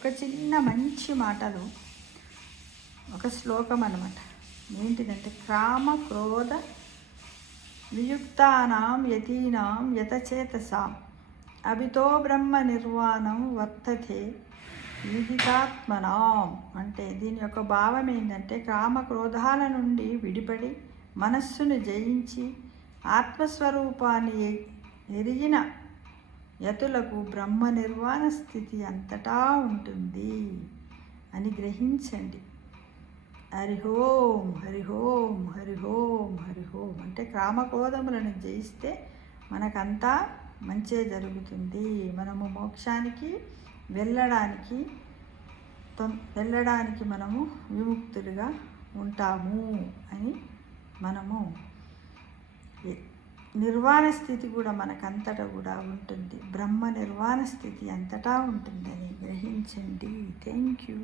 ఒక చిన్న మంచి మాటలు, ఒక శ్లోకం అన్నమాట. ఏంటిదంటే, కామ క్రోధ వియుక్తానాం యతీనాం యతచేతసాం అభితో బ్రహ్మ నిర్వాణం వర్తతే విదితాత్మనాం. అంటే దీని యొక్క భావం ఏంటంటే, కామక్రోధాల నుండి విడిపడి మనస్సును జయించి ఆత్మస్వరూపాన్ని ఎరిగిన యతులకు బ్రహ్మ నిర్వాణ స్థితి అంతటా ఉంటుంది అని గ్రహించండి. హరి ఓం, హరి ఓం, హరి ఓం, హరి ఓం. అంటే కామక్రోధములను జయిస్తే మనకంతా మంచే జరుగుతుంది. మనము మోక్షానికి వెళ్ళడానికి మనము విముక్తులుగా ఉంటాము అని, మనము నిర్వాణ స్థితి కూడా మనకంతటా కూడా ఉంటుంది. బ్రహ్మ నిర్వాణ స్థితి అంతటా ఉంటుందని గ్రహించండి. Thank you.